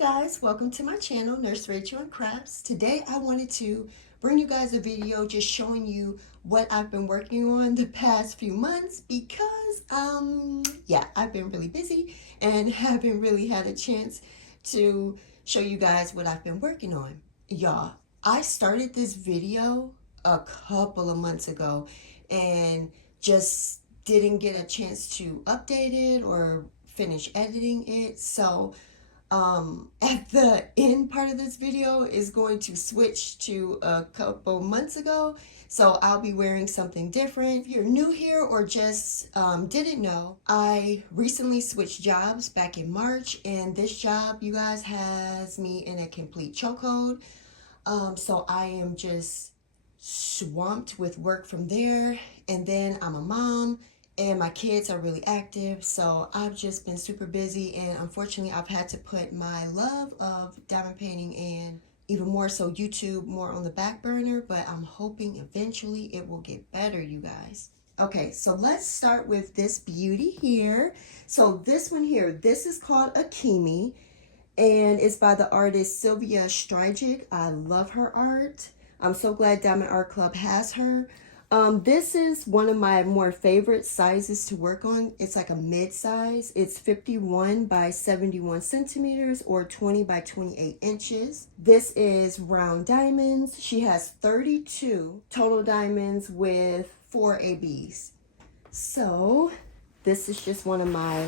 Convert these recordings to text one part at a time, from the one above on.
guys, welcome to my channel, Nurse Rachel and Crafts. Today I wanted to bring you guys a video just showing you what I've been working on the past few months because yeah, I've been really busy and haven't really had a chance to show you guys what I've been working on. Y'all, I started this video a couple of months ago and just didn't get a chance to update it or finish editing it. So at the end part of this video is going to switch to a couple months ago, so I'll be wearing something different. If you're new here or just didn't know, I recently switched jobs back in March, and this job, you guys, has me in a complete chokehold. So I am just swamped with work from there, and then I'm a mom and my kids are really active, so I've just been super busy, and unfortunately I've had to put my love of diamond painting and even more so YouTube more on the back burner, but I'm hoping eventually it will get better, you guys. Okay, so let's start with this beauty here. So this one here, this is called Akimi, and it's by the artist Sylvia Stryjic. I love her art. I'm so glad Diamond Art Club has her. This is one of my more favorite sizes to work on. It's like a mid-size. It's 51 by 71 centimeters or 20 by 28 inches. This is round diamonds. She has 32 total diamonds with 4 ABs. So this is just one of my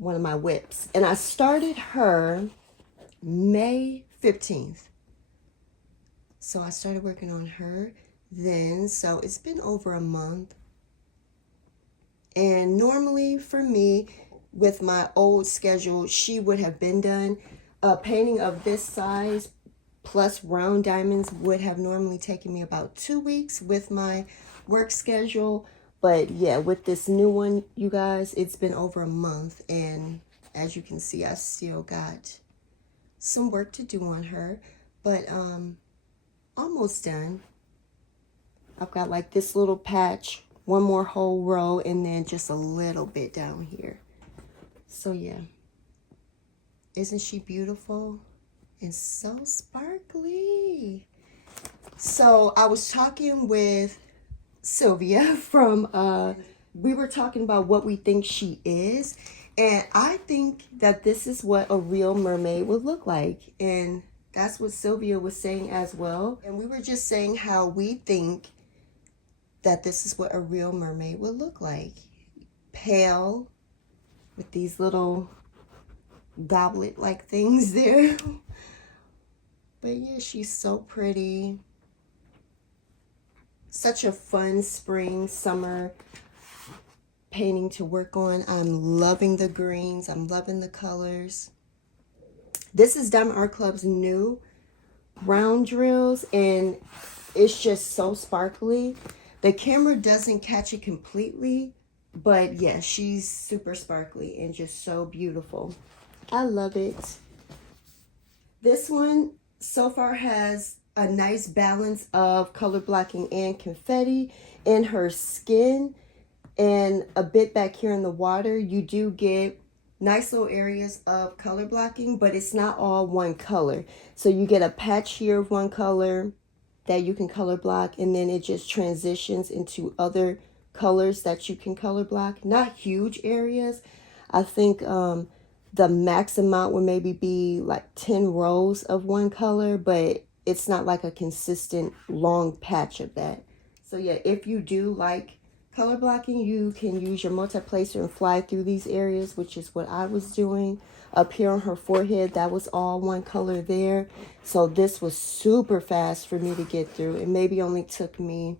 WIPs. And I started her May 15th. So I started working on her then, so it's been over a month. And normally for me, with my old schedule, she would have been done. A painting of this size plus round diamonds would have normally taken me about 2 weeks with my work schedule. But yeah, with this new one, you guys, it's been over a month, and as you can see, I still got some work to do on her, but almost done. I've got like this little patch, one more whole row, and then just a little bit down here. So yeah, isn't she beautiful and so sparkly? So I was talking with Sylvia from we were talking about what we think she is, and I think that this is what a real mermaid would look like, and that's what Sylvia was saying as well. And we were just saying how we think that this is what a real mermaid would look like. Pale, with these little goblet-like things there. But yeah, she's so pretty. Such a fun spring, summer painting to work on. I'm loving the greens. I'm loving the colors. This is Diamond Art Club's new round drills, and it's just so sparkly. The camera doesn't catch it completely, but yeah, she's super sparkly and just so beautiful. I love it. This one so far has a nice balance of color blocking and confetti in her skin, and a bit back here in the water. You do get nice little areas of color blocking, but it's not all one color. So you get a patch here of one color that you can color block, and then it just transitions into other colors that you can color block. Not huge areas. I think the max amount would maybe be like 10 rows of one color, but it's not like a consistent long patch of that. So yeah, if you do like color blocking, you can use your multi-placer and fly through these areas, which is what I was doing. Up here on her forehead, that was all one color there. So this was super fast for me to get through. It maybe only took me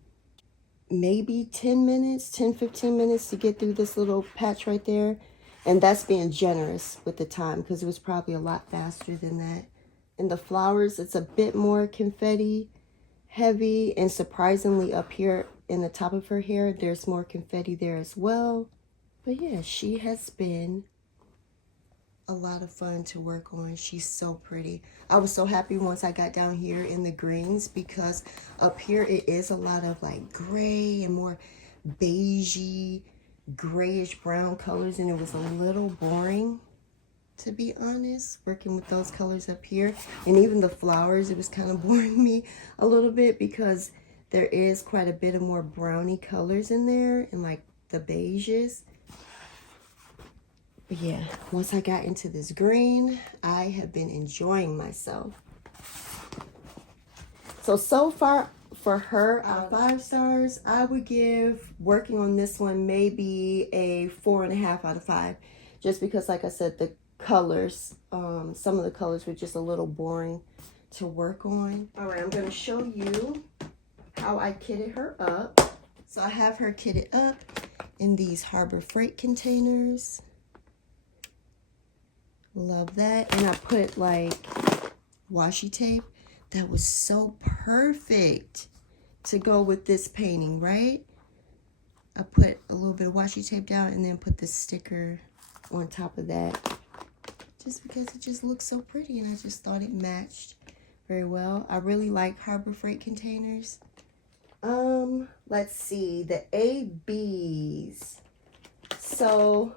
maybe 10 minutes, 10-15 minutes to get through this little patch right there. And that's being generous with the time, because it was probably a lot faster than that. And the flowers, it's a bit more confetti heavy, and surprisingly up here in the top of her hair, there's more confetti there as well. But yeah, she has been a lot of fun to work on. She's so pretty. I was so happy once I got down here in the greens, because up here it is a lot of like gray and more beigey, grayish brown colors, and it was a little boring. to be honest, working with those colors up here. And even the flowers, it was kind of boring me a little bit because there is quite a bit of more browny colors in there and like the beiges. But yeah, once I got into this green, I have been enjoying myself. So far for her, out of 5 stars, I would give working on this one maybe a 4.5 out of 5. Just because, like I said, the colors, some of the colors were just a little boring to work on. All right, I'm going to show you how I kitted her up. So I have her kitted up in these Harbor Freight containers. Love that. And I put like washi tape that was so perfect to go with this painting, right? I put a little bit of washi tape down and then put this sticker on top of that just because it just looks so pretty, and I just thought it matched very well. I really like Harbor Freight containers. Let's see, the ABs. So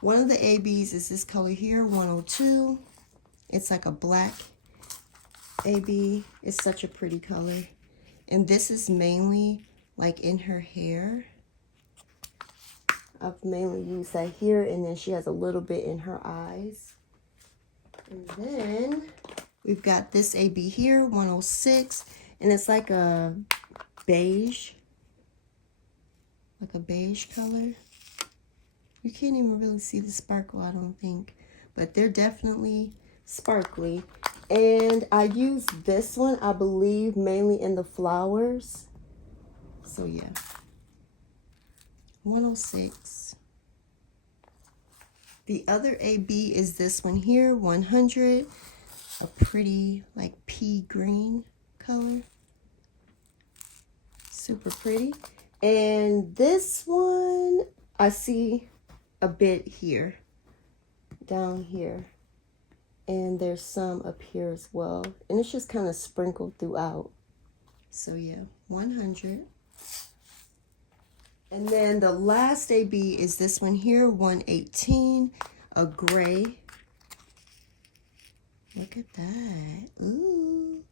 one of the ABs is this color here, 102. It's like a black AB. It's such a pretty color. And this is mainly like in her hair. I've mainly used that here, and then she has a little bit in her eyes. And then we've got this AB here, 106, and it's like a beige color. You can't even really see the sparkle, I don't think, but they're definitely sparkly. And I used this one, I believe, mainly in the flowers. So yeah, 106. The other AB is this one here, 100. A pretty like pea green color. Super pretty. And this one, I see a bit here, down here. And there's some up here as well. And it's just kind of sprinkled throughout. So yeah, 100. And then the last AB is this one here, 118, a gray. Look at that. Ooh,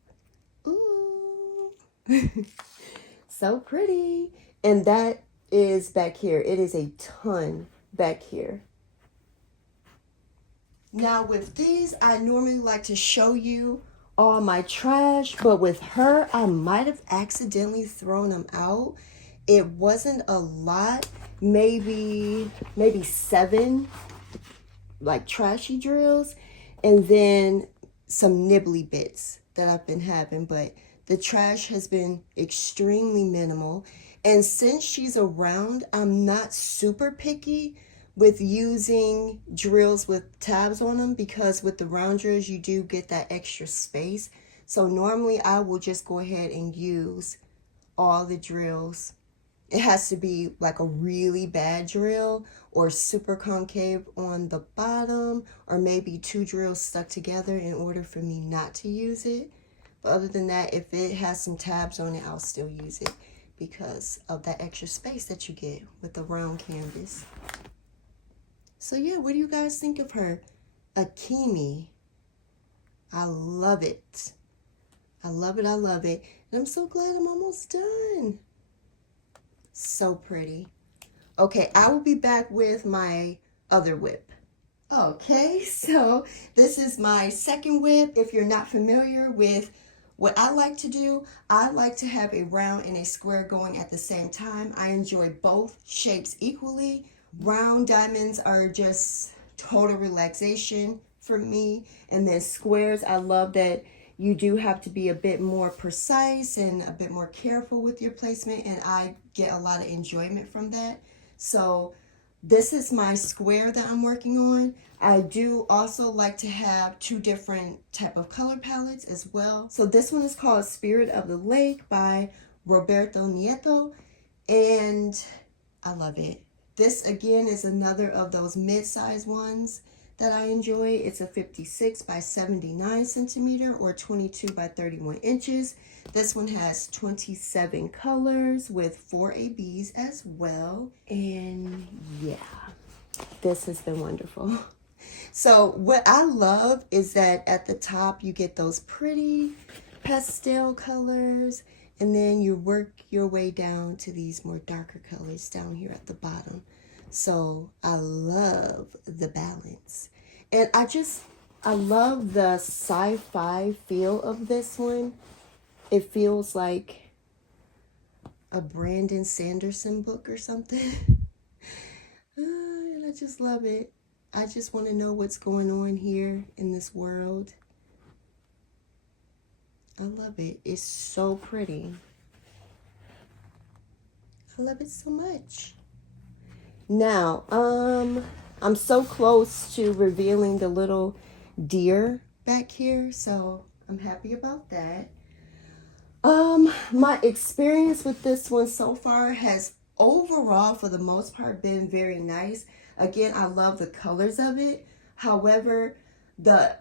ooh. So pretty. And that is back here. It is a ton back here. Now with these, I normally like to show you all my trash, but with her, I might have accidentally thrown them out. It wasn't a lot, maybe 7 like trashy drills, and then some nibbly bits that I've been having, but the trash has been extremely minimal. And since she's around, I'm not super picky with using drills with tabs on them, because with the round drills, you do get that extra space. So normally I will just go ahead and use all the drills. It has to be like a really bad drill or super concave on the bottom, or maybe 2 drills stuck together in order for me not to use it. But other than that, if it has some tabs on it, I'll still use it because of that extra space that you get with the round canvas. So yeah, what do you guys think of her? Akimi. I love it. I love it, I love it. And I'm so glad I'm almost done. So pretty. Okay, I will be back with my other WIP. Okay, so this is my second WIP. If you're not familiar with what I like to do, I like to have a round and a square going at the same time. I enjoy both shapes equally. Round diamonds are just total relaxation for me. And then squares, I love that you do have to be a bit more precise and a bit more careful with your placement, and I get a lot of enjoyment from that. So this is my square that I'm working on. I do also like to have 2 different type of color palettes as well. So this one is called Spirit of the Lake by Roberto Nieto, and I love it. This again is another of those mid-size ones that I enjoy. It's a 56 by 79 centimeter or 22 by 31 inches. This one has 27 colors with 4 ABs as well. And yeah, this has been wonderful. So what I love is that at the top you get those pretty pastel colors, and then you work your way down to these more darker colors down here at the bottom. So I love the balance. And I love the sci-fi feel of this one. It feels like a Brandon Sanderson book or something. And I just love it. I just want to know what's going on here in this world. I love it. It's so pretty. I love it so much. Now, I'm so close to revealing the little deer back here, so I'm happy about that. My experience with this one so far has overall, for the most part, been very nice. Again, I love the colors of it. However, the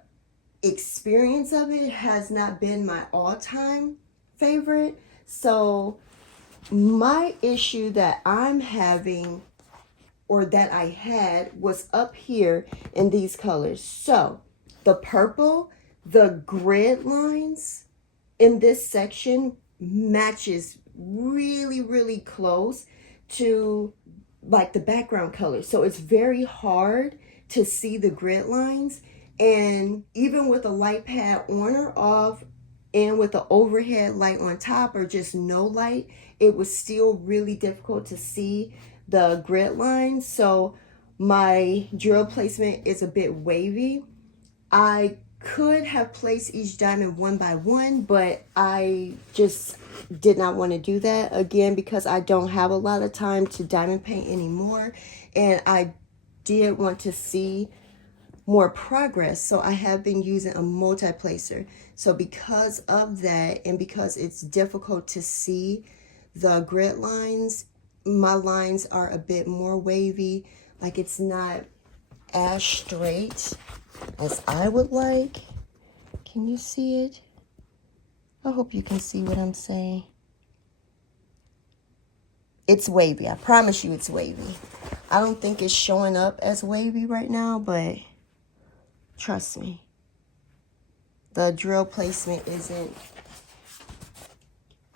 experience of it has not been my all-time favorite. So my issue that I'm having, or that I had, was up here in these colors. So the purple, the grid lines in this section matches really, really close to like the background color. So it's very hard to see the grid lines. And even with a light pad on or off, and with the overhead light on top or just no light, it was still really difficult to see the grid lines. So my drill placement is a bit wavy. I could have placed each diamond one by one, but I just did not want to do that, again, because I don't have a lot of time to diamond paint anymore, and I did want to see more progress. So I have been using a multi-placer. So because of that, and because it's difficult to see the grid lines, my lines are a bit more wavy. Like, it's not as straight as I would like. Can you see it? I hope you can see what I'm saying. It's wavy. I promise you it's wavy. I don't think it's showing up as wavy right now, but trust me, the drill placement isn't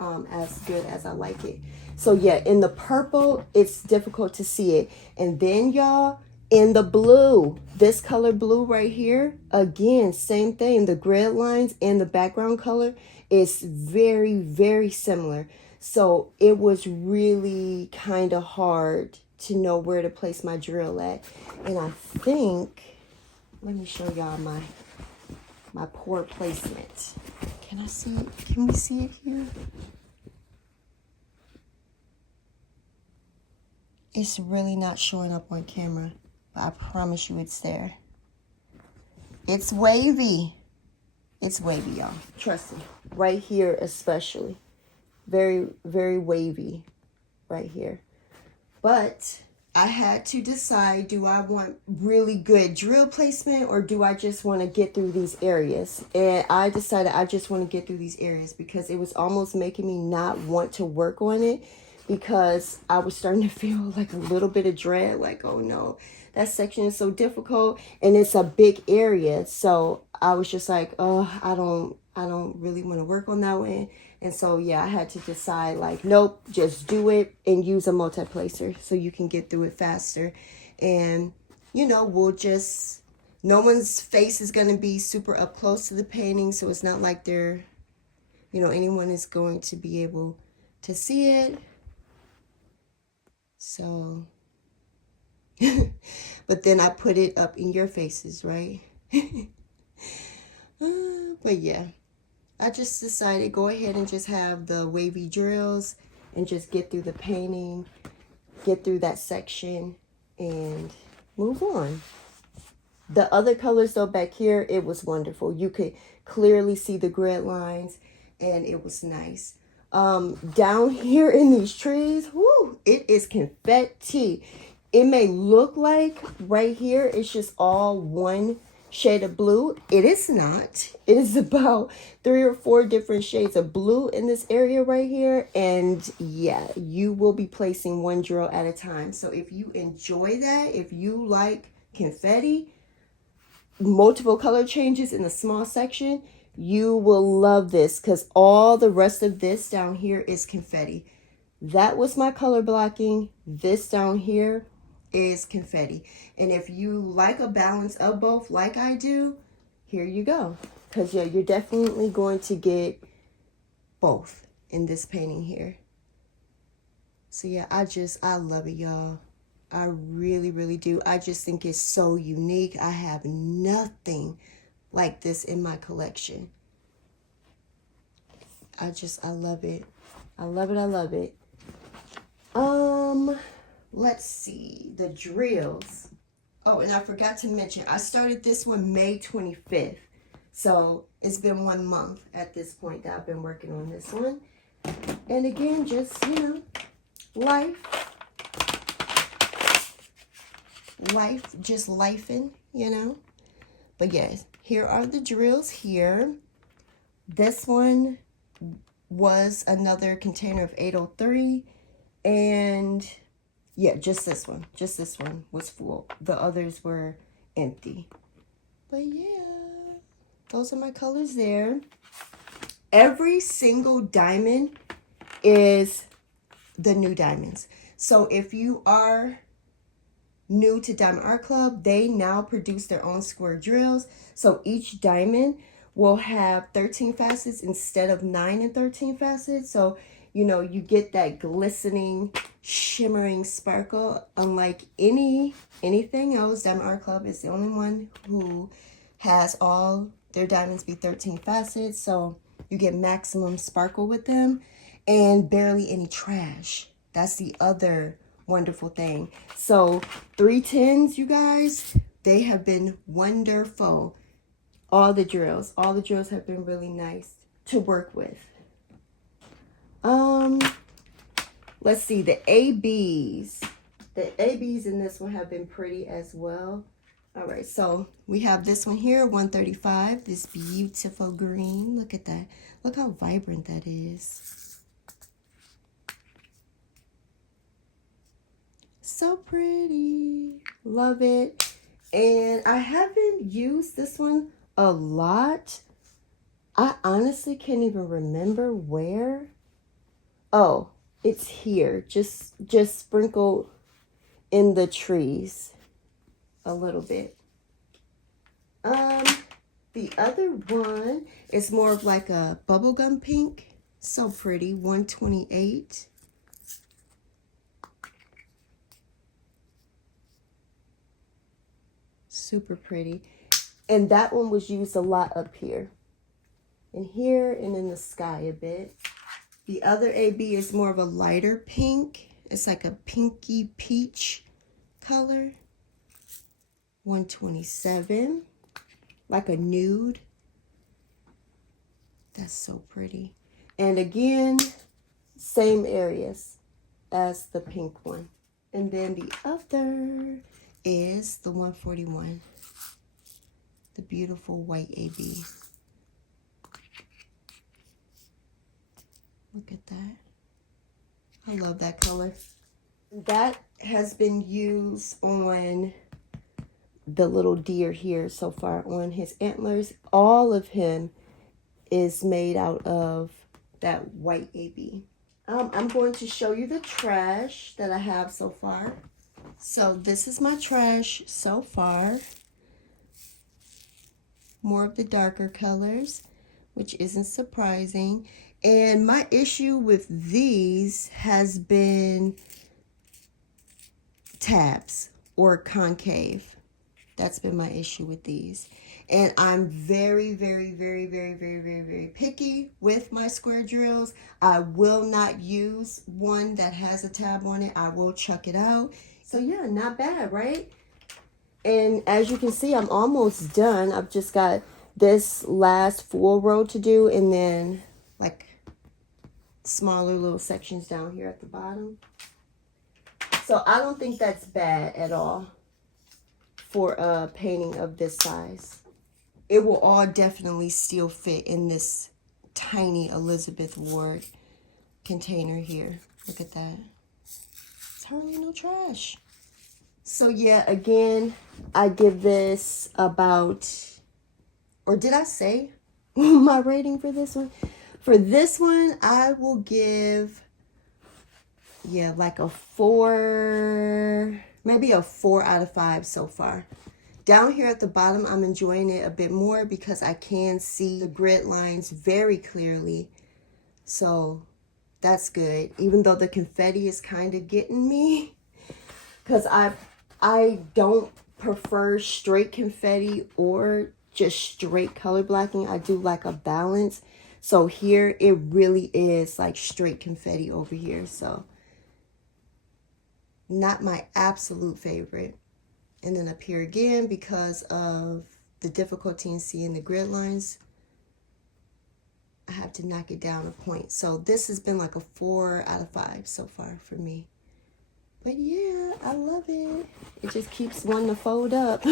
as good as I like it. So yeah, in the purple, it's difficult to see it. And then y'all, in the blue, this color blue right here, again, same thing. The grid lines and the background color is very, very similar. So it was really kind of hard to know where to place my drill at. And I think, let me show y'all my poor placement. Can I see it? Can we see it here? It's really not showing up on camera, but I promise you it's there. It's wavy. It's wavy, y'all. Trust me. Right here especially. Very, very wavy right here. But I had to decide, do I want really good drill placement, or do I just want to get through these areas? And I decided I just want to get through these areas, because it was almost making me not want to work on it, because I was starting to feel like a little bit of dread, like, oh no, that section is so difficult and it's a big area. So I was just like, oh, I don't really want to work on that one. And so, yeah, I had to decide, like, nope, just do it and use a multi-placer so you can get through it faster. And, you know, no one's face is going to be super up close to the painting. So it's not like anyone is going to be able to see it. So, but then I put it up in your faces, right? But yeah. I just decided, go ahead and just have the wavy drills and just get through the painting, get through that section, and move on. The other colors, though, back here, it was wonderful. You could clearly see the grid lines, and it was nice. Down here in these trees, whoo, it is confetti. It may look like right here it's just all one shade of blue. It is not. It is about 3 or 4 different shades of blue in this area right here. And yeah, you will be placing one drill at a time. So if you enjoy that, if you like confetti, multiple color changes in a small section, you will love this because all the rest of this down here is confetti. That was my color blocking. This down here is confetti. And if you like a balance of both like I do, here you go. Because yeah, you're definitely going to get both in this painting here. So yeah, I love it, y'all. I really, really do. I just think it's so unique. I have nothing like this in my collection. I love it. I love it. I love it. Let's see. The drills. Oh, and I forgot to mention, I started this one May 25th. So it's been 1 month at this point that I've been working on this one. And again, just, you know, life, just lifing, you know. But yes, here are the drills here. This one was another container of 803, and yeah, just this one was full. The others were empty. But yeah, those are my colors there. Every single diamond is the new diamonds. So if you are new to Diamond Art Club, they now produce their own square drills. So each diamond will have 13 facets instead of 9 and 13 facets. So, you know, you get that glistening, shimmering sparkle. Unlike anything else, Diamond Art Club is the only one who has all their diamonds be 13 facets. So you get maximum sparkle with them and barely any trash. That's the other wonderful thing. So 310s, you guys, they have been wonderful. All the drills have been really nice to work with. Let's see, the ABs. The ABs in this one have been pretty as well. All right, so we have this one here, 135, this beautiful green. Look at that. Look how vibrant that is. So pretty. Love it. And I haven't used this one a lot. I honestly can't even remember where. Oh, it's here. Just sprinkled in the trees a little bit. The other one is more of like a bubblegum pink. So pretty. 128. Super pretty. And that one was used a lot up here. And here and in the sky a bit. The other AB is more of a lighter pink. It's like a pinky peach color. 127. Like a nude. That's so pretty. And again, same areas as the pink one. And then the other is the 141. The beautiful white AB. Look at that. I love that color. That has been used on the little deer here so far, on his antlers. All of him is made out of that white AB. I'm going to show you the trash that I have so far. So this is my trash so far. More of the darker colors, which isn't surprising. And my issue with these has been tabs or concave. That's been my issue with these. And I'm very, very, very, very, very, very, very picky with my square drills. I will not use one that has a tab on it. I will chuck it out. So yeah, not bad, right? And as you can see, I'm almost done. I've just got this last full row to do, and then like smaller little sections down here at the bottom. So I don't think that's bad at all for a painting of this size. It will all definitely still fit in this tiny Elizabeth Ward container here. Look at that. It's hardly no trash. So yeah, again, I give this about, or did I say my rating for this one? For this one, I will give, yeah, like a 4, maybe a 4 out of 5 so far. Down here at the bottom, I'm enjoying it a bit more because I can see the grid lines very clearly. So that's good. Even though the confetti is kind of getting me, because I don't prefer straight confetti or just straight color blocking. I do like a balance. So here it really is like straight confetti over here. So not my absolute favorite. And then up here again, because of the difficulty in seeing the grid lines, I have to knock it down a point. So this has been like a 4 out of 5 so far for me. But yeah, I love it. It just keeps wanting to fold up.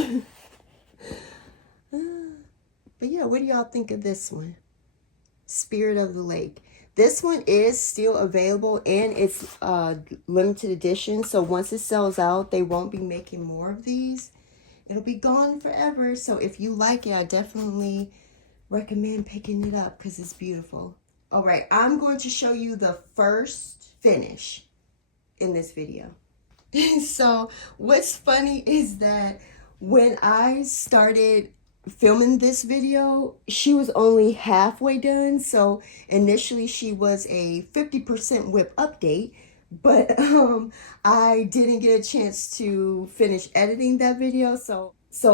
But yeah, what do y'all think of this one? Spirit of the Lake. This one is still available and it's limited edition. So once it sells out, they won't be making more of these. It'll be gone forever. So if you like it, I definitely recommend picking it up because it's beautiful. All right, I'm going to show you the first finish in this video. So what's funny is that when I started filming this video, she was only halfway done. So initially she was a 50% WIP update, but I didn't get a chance to finish editing that video. So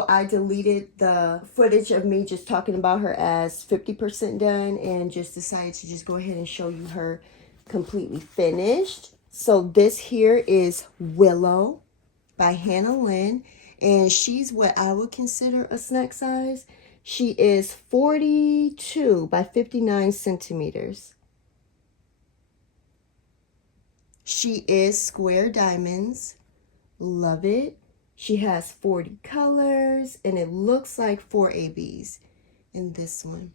I deleted the footage of me just talking about her as 50% done and just decided to just go ahead and show you her completely finished. So this here is Willow by Hannah Lynn, and she's what I would consider a snack size. She is 42 by 59 centimeters. She is square diamonds. Love it. She has 40 colors, and it looks like 4 ABs in this one.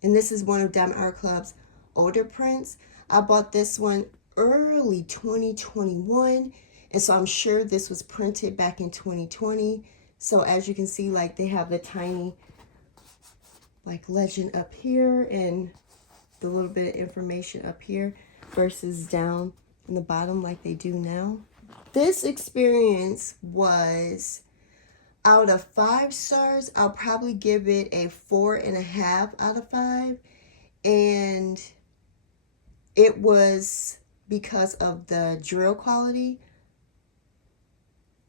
And this is one of Diamond Art Club's older prints. I bought this one early 2021, and so I'm sure this was printed back in 2020. So as you can see, like they have the tiny like legend up here and the little bit of information up here versus down in the bottom like they do now. This experience was, out of 5 stars, I'll probably give it a 4.5 out of 5. And it was because of the drill quality.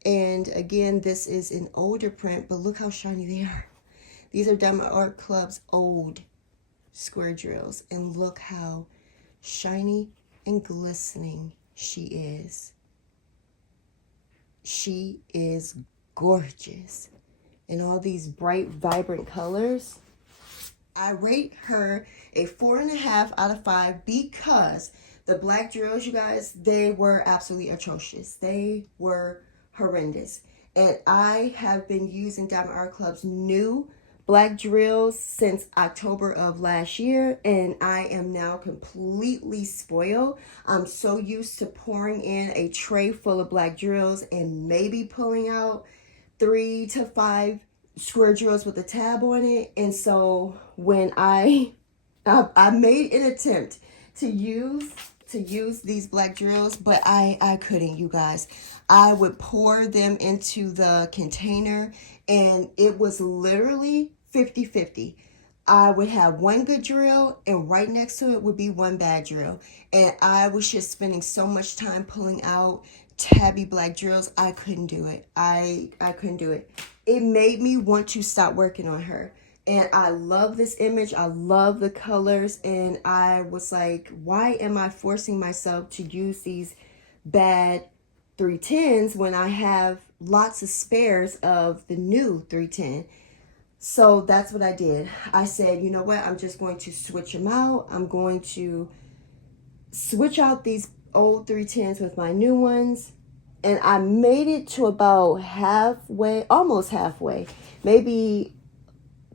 And again, this is an older print, but look how shiny they are. These are Diamond Art Club's old square drills, and look how shiny and glistening she is. She is gorgeous in all these bright, vibrant colors. I rate her a 4.5 out of 5 because the black drills, you guys, they were absolutely atrocious. They were horrendous. And I have been using Diamond Art Club's new black drills since October of last year, and I am now completely spoiled. I'm so used to pouring in a tray full of black drills and maybe pulling out 3 to 5 square drills with a tab on it. And so when I made an attempt to use these black drills, but I couldn't, you guys. I would pour them into the container and it was literally 50-50. I would have one good drill and right next to it would be one bad drill. And I was just spending so much time pulling out tabby black drills. I couldn't do it. I couldn't do it. It made me want to stop working on her. And I love this image. I love the colors. And I was like, why am I forcing myself to use these bad 310s when I have lots of spares of the new 310? So that's what I did. I said, you know what? I'm just going to switch them out. I'm going to switch out these old 310s with my new ones. And I made it to about halfway, almost halfway, maybe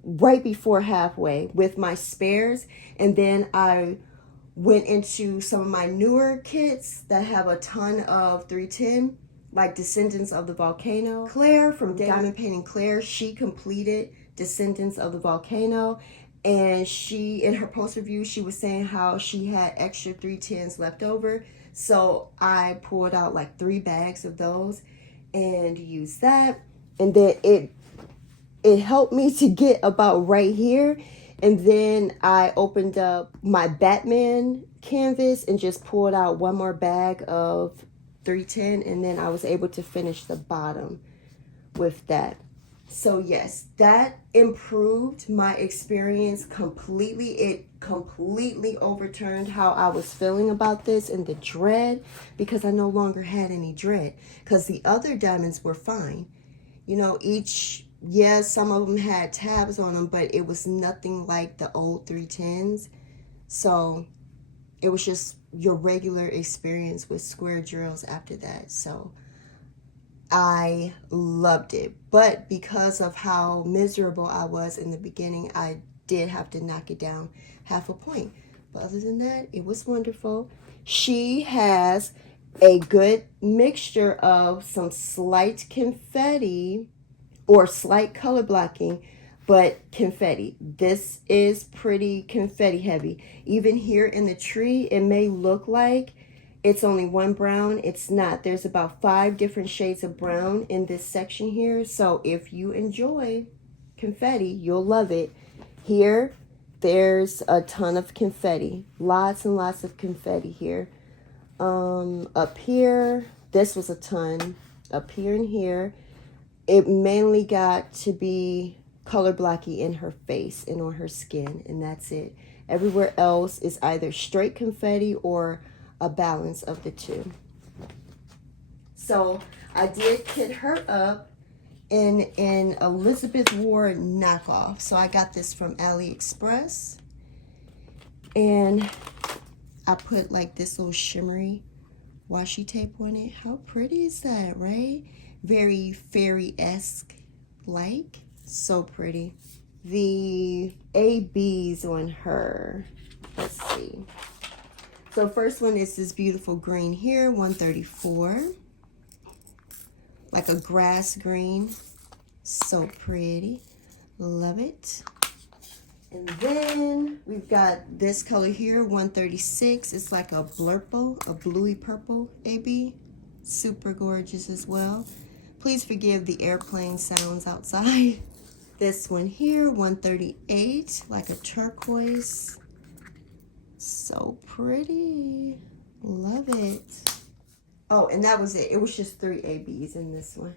right before halfway with my spares. And then I went into some of my newer kits that have a ton of 310 like Descendants of the Volcano. Claire from Diamond Painting Claire, she completed Descendants of the Volcano, and she, in her post review, she was saying how she had extra 310s left over. So I pulled out like 3 bags of those and used that, and then it helped me to get about right here. And then I opened up my Batman canvas and just pulled out 1 more bag of 310, and then I was able to finish the bottom with that. So yes, that improved my experience completely. It completely overturned how I was feeling about this and the dread, because I no longer had any dread, because the other diamonds were fine. You know, some of them had tabs on them, but it was nothing like the old 310s. So it was just your regular experience with square drills after that. So I loved it. But because of how miserable I was in the beginning, I did have to knock it down half a point. But other than that, it was wonderful. She has a good mixture of some slight confetti or slight color blocking, but confetti. This is pretty confetti heavy. Even here in the tree, it may look like it's only 1 brown. It's not. There's about 5 different shades of brown in this section here. So if you enjoy confetti, you'll love it. Here, there's a ton of confetti. Lots and lots of confetti here. Up here, this was a ton. Up here and here, it mainly got to be color blocky in her face and on her skin, and that's it. Everywhere else is either straight confetti or a balance of the two. So I did kit her up in an Elizabeth Ward knockoff. So I got this from AliExpress, and I put like this little shimmery washi tape on it. How pretty is that, right? Very fairy-esque like. So pretty. The ABs on her, let's see. So first one is this beautiful green here, 134. Like a grass green. So pretty. Love it. And then we've got this color here, 136. It's like a blurple, a bluey purple AB. Super gorgeous as well. Please forgive the airplane sounds outside. This one here, 138, like a turquoise. So pretty. Love it. Oh, and that was it. It was just 3 ABs in this one.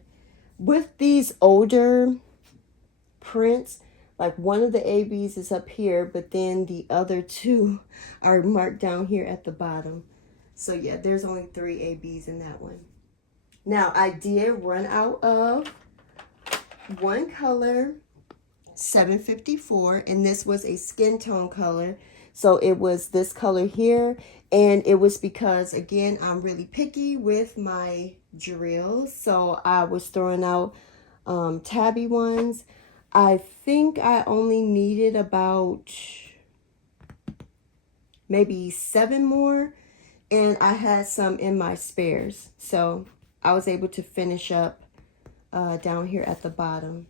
With these older prints, like one of the ABs is up here, but then the other 2 are marked down here at the bottom. So yeah, there's only 3 ABs in that one. Now, I did run out of one color, 754, and this was a skin tone color. So it was this color here, and it was because, again, I'm really picky with my drills. So I was throwing out tabby ones. I think I only needed about maybe 7 more, and I had some in my spares. So I was able to finish up down here at the bottom.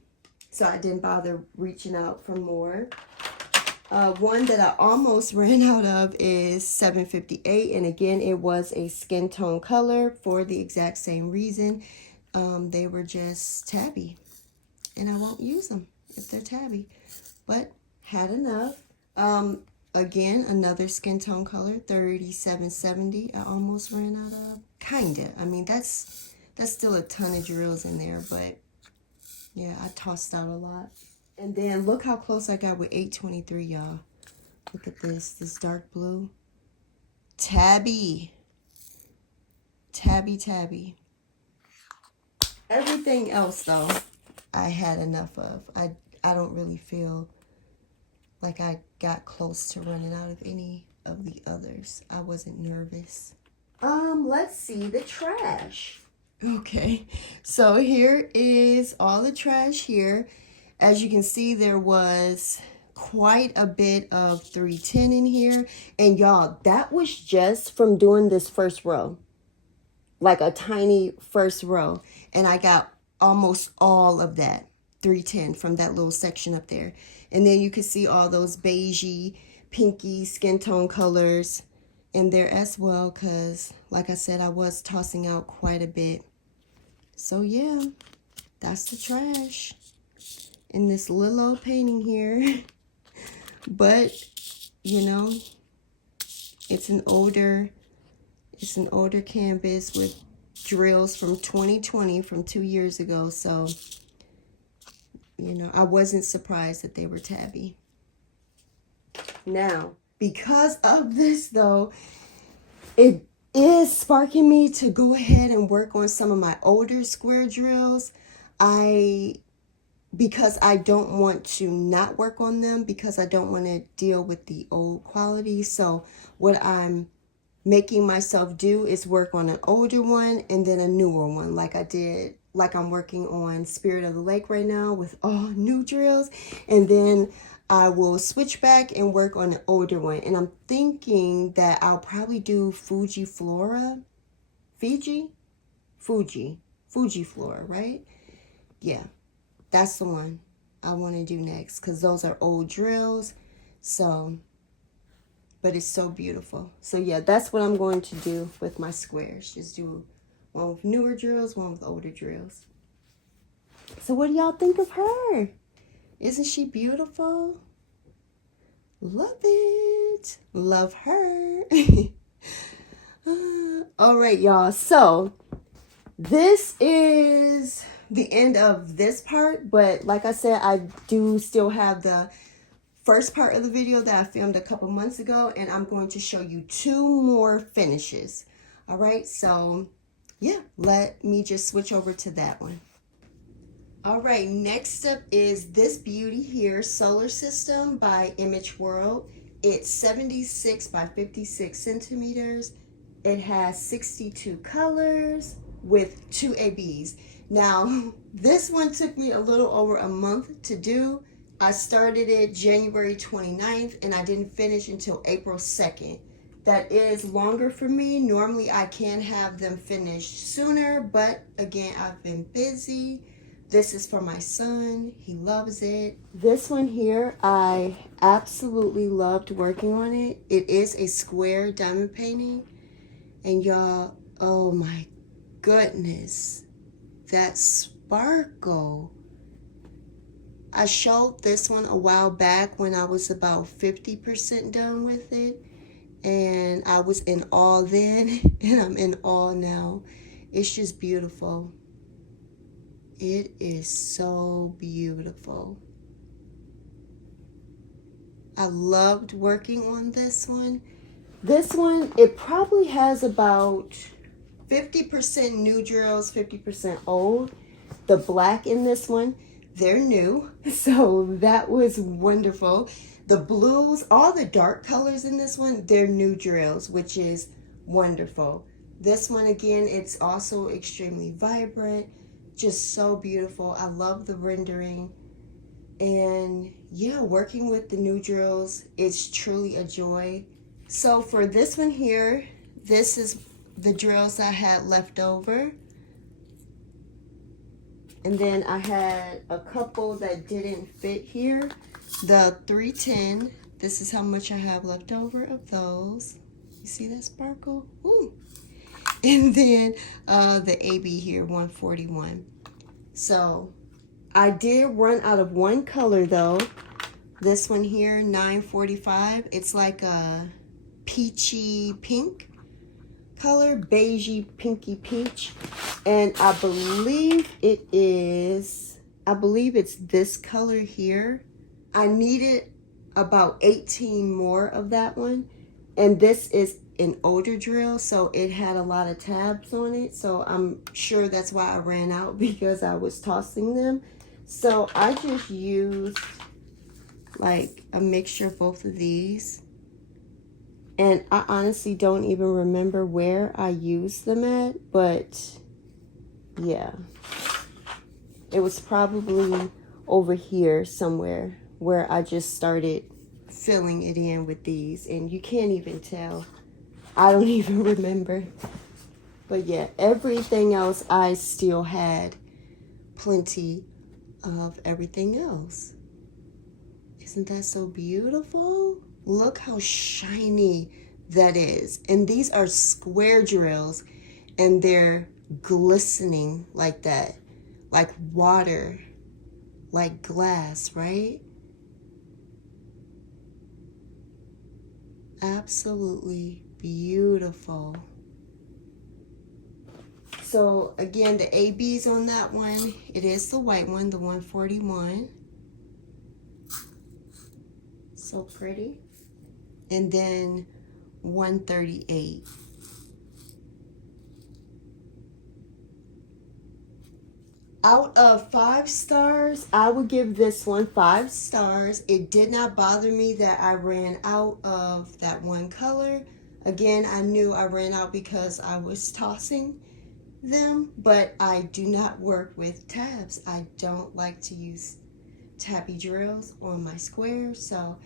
So I didn't bother reaching out for more. One that I almost ran out of is 758. And again, it was a skin tone color for the exact same reason. They were just tabby. And I won't use them if they're tabby. But had enough. Again, another skin tone color, 3770. I almost ran out of. Kinda. I mean, that's still a ton of drills in there, but yeah, I tossed out a lot. And then look how close I got with 823, y'all. Look at this dark blue. Tabby. Tabby. Everything else, though, I had enough of. I don't really feel like I got close to running out of any of the others. I wasn't nervous. Let's see the trash. Okay, so here is all the trash here. As you can see, there was quite a bit of 310 in here. And y'all, that was just from doing this first row. like a tiny first row. And I got almost all of that 310 from that little section up there. And then you can see all those beigey, pinky skin tone colors in there as well, because like I said, I was tossing out quite a bit. So yeah, that's the trash in this little old painting here. But you know, it's an older canvas with drills from 2020, from 2 years ago. So, you know, I wasn't surprised that they were tabby. Now, because of this though, it is sparking me to go ahead and work on some of my older square drills. Because I don't want to not work on them, because I don't want to deal with the old quality. So what I'm making myself do is work on an older one and then a newer one, like I'm working on Spirit of the Lake right now with all new drills. And then I will switch back and work on an older one. And I'm thinking that I'll probably do Fuji Flora, right? Yeah, that's the one I want to do next, because those are old drills. So, but it's so beautiful. So yeah, that's what I'm going to do with my squares. Just do one with newer drills, one with older drills. So what do y'all think of her? Isn't she beautiful? Love it. Love her. All right, y'all. So this is the end of this part. But like I said, I do still have the first part of the video that I filmed a couple months ago. And I'm going to show you 2 more finishes. All right. So yeah, let me just switch over to that one. All right, next up is this beauty here, Solar System by Image World. It's 76 by 56 centimeters. It has 62 colors with 2 ABs. Now, this one took me a little over a month to do. I started it January 29th and I didn't finish until April 2nd. That is longer for me. Normally I can have them finished sooner, but again, I've been busy. This is for my son. He loves it. This one here, I absolutely loved working on it. It is a square diamond painting. And y'all, oh my goodness, that sparkle. I showed this one a while back when I was about 50% done with it. And I was in awe then, and I'm in awe now. It's just beautiful. It is so beautiful. I loved working on this one. This one, it probably has about 50% new drills, 50% old. The black in this one, they're new. So that was wonderful. The blues, all the dark colors in this one, they're new drills, which is wonderful. This one, again, it's also extremely vibrant. Just so beautiful. I love the rendering. And yeah, working with the new drills, it's truly a joy. So for this one here, this is the drills I had left over. And then I had a couple that didn't fit here. The 310, this is how much I have left over of those. You see that sparkle? Ooh. And then the AB here, 141. So I did run out of one color though. This one here, 945. It's like a peachy pink color, beigey pinky peach. And I believe it's this color here. I needed about 18 more of that one. And this is an older drill, so it had a lot of tabs on it. So I'm sure that's why I ran out, because I was tossing them. So I just used like a mixture of both of these. And I honestly don't even remember where I used them at, but yeah. It was probably over here somewhere where I just started filling it in with these, and you can't even tell. I don't even remember. But yeah, everything else, I still had plenty of everything else. Isn't that so beautiful? Look how shiny that is. And these are square drills, and they're glistening like that, like water, like glass, right? Absolutely beautiful. So again, the ABs on that one, it is the white one, the 141. So pretty. And then 138. Out of 5 stars, I would give this one 5 stars. It did not bother me that I ran out of that one color. Again, I knew I ran out because I was tossing them, but I do not work with tabs. I don't like to use tabby drills on my squares, so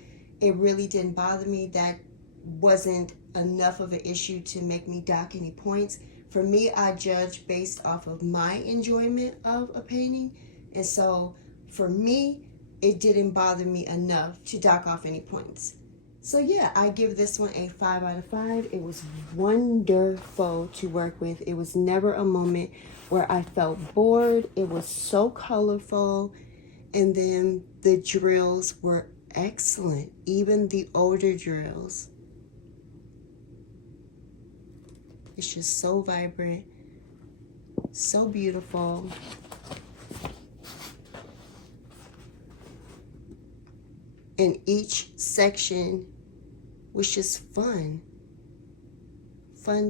it really didn't bother me. That wasn't enough of an issue to make me dock any points. For me, I judge based off of my enjoyment of a painting, and so for me, it didn't bother me enough to dock off any points. So yeah, I give this one a 5 out of 5. It was wonderful to work with. It was never a moment where I felt bored. It was so colorful, and then the drills were excellent, even the older drills. It's just so vibrant, so beautiful. And each section was just fun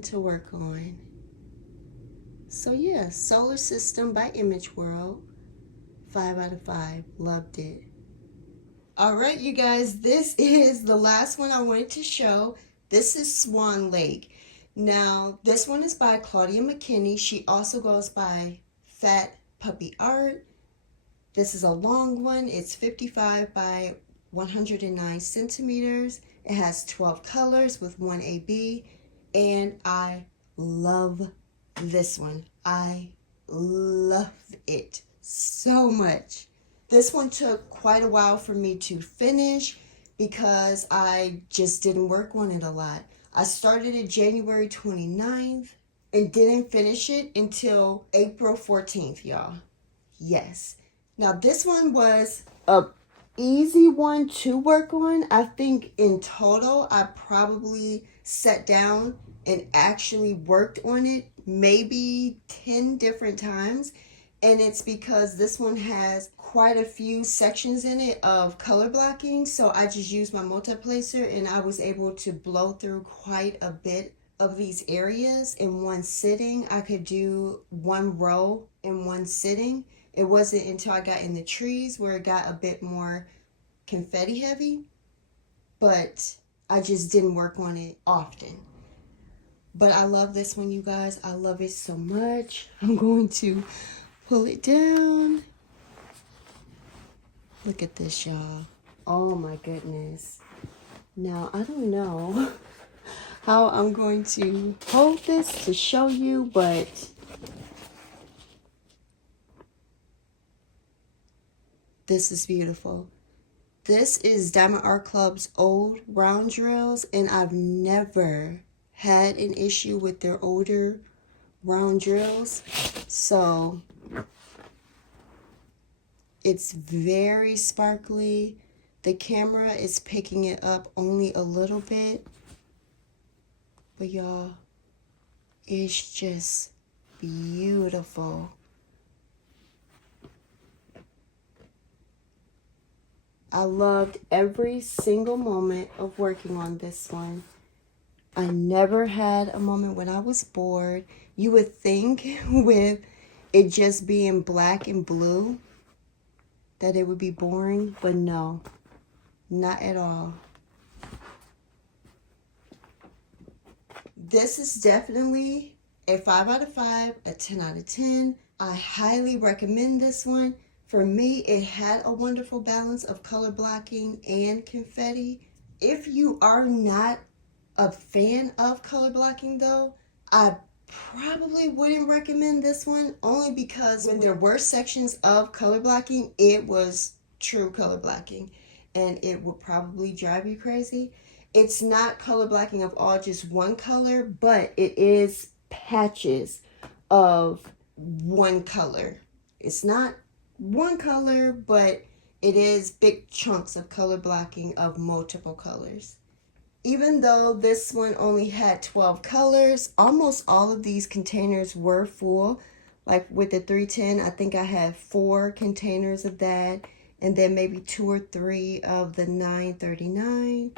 to work on. So yeah, Solar System by Image World, 5 out of 5, loved it. All right, you guys, this is the last one I wanted to show. This is Swan Lake. Now, this one is by Claudia McKinney. She also goes by Fat Puppy Art. This is a long one. It's 55 by 109 centimeters. It has 12 colors with 1 AB, and I love this one. I love it so much. This one took quite a while for me to finish because I just didn't work on it a lot. I started it January 29th and didn't finish it until April 14th, y'all. Yes. Now, this one was a easy one to work on. I think in total, I probably sat down and actually worked on it maybe 10 different times. And it's because this one has quite a few sections in it of color blocking. So I just used my multiplacer and I was able to blow through quite a bit of these areas in one sitting. I could do one row in one sitting. It wasn't until I got in the trees where it got a bit more confetti heavy, but I just didn't work on it often. But I love this one, you guys. I love it so much. I'm going to pull it down. Look at this, y'all. Oh my goodness. Now, I don't know how I'm going to hold this to show you, but this is beautiful. This is Diamond Art Club's old round drills, and I've never had an issue with their older round drills. So it's very sparkly. The camera is picking it up only a little bit, but y'all, it's just beautiful. I loved every single moment of working on this one. I never had a moment when I was bored. You would think with it just being black and blue that it would be boring, but no, not at all. This is definitely a 5 out of 5, a 10 out of 10. I highly recommend this one. For me, it had a wonderful balance of color blocking and confetti. If you are not a fan of color blocking though, I probably wouldn't recommend this one, only because when there were sections of color blocking, it was true color blocking, and it would probably drive you crazy. It's not color blocking of all just one color, but it is patches of one color. It's not one color, but it is big chunks of color blocking of multiple colors. Even though this one only had 12 colors, almost all of these containers were full. Like with the 310, I think I had 4 containers of that, and then maybe 2 or 3 of the 939.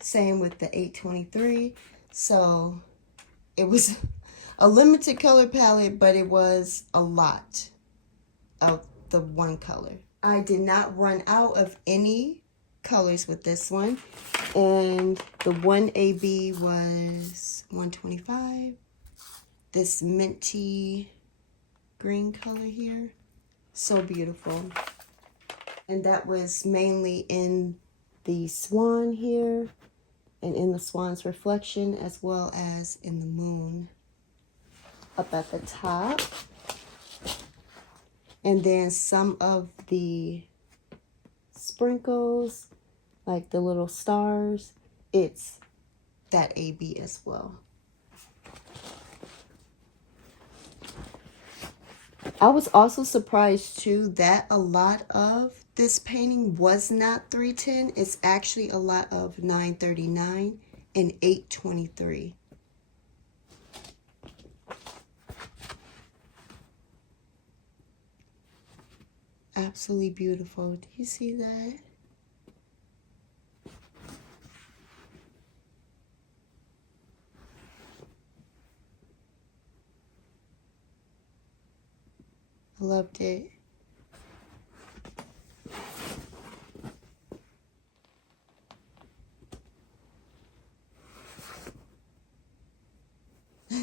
Same with the 823. So it was a limited color palette, but it was a lot of the one color. I did not run out of any colors with this one, and the one AB was $125. This minty green color here, so beautiful. And that was mainly in the swan here, and in the swan's reflection, as well as in the moon up at the top. And then some of the sprinkles, like the little stars, it's that AB as well. I was also surprised too that a lot of this painting was not 310. It's actually a lot of 939 and 823. Absolutely beautiful. Do you see that? I loved it.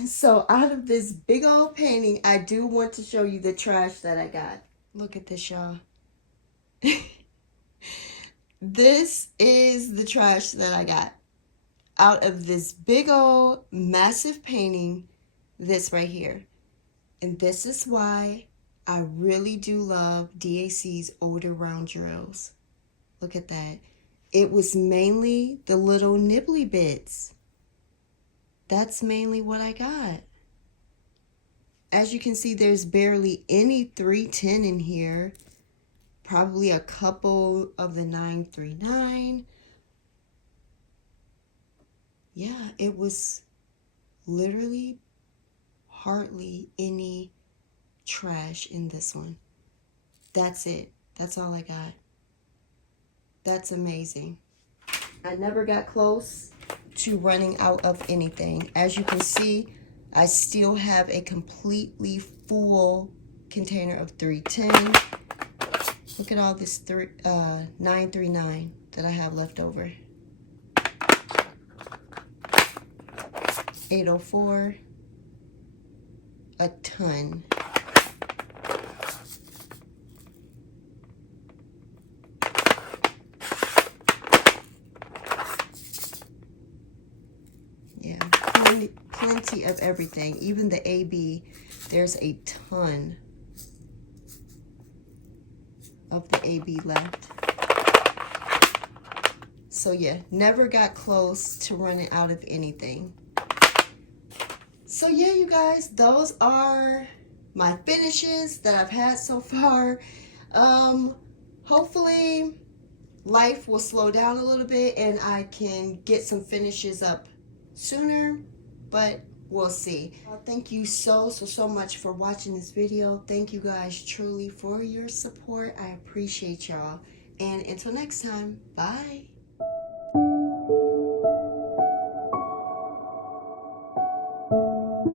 So out of this big old painting, I do want to show you the trash that I got. Look at this, y'all. This is the trash that I got. Out of this big old massive painting, this right here. And this is why I really do love DAC's older round drills. Look at that. It was mainly the little nibbly bits. That's mainly what I got. As you can see, there's barely any 310 in here. Probably a couple of the 939. Yeah, it was literally hardly any trash in this one. That's it. That's all I got. That's amazing. I never got close to running out of anything. As you can see, I still have a completely full container of 310. Look at all this 939 that I have left over. 804, a ton. Yeah, plenty of everything. Even the AB, there's a ton of the AB left. So yeah, never got close to running out of anything. So yeah, you guys, those are my finishes that I've had so far. Hopefully life will slow down a little bit and I can get some finishes up sooner, but we'll see. Thank you so much for watching this video. Thank you guys truly for your support. I appreciate y'all. And until next time, bye.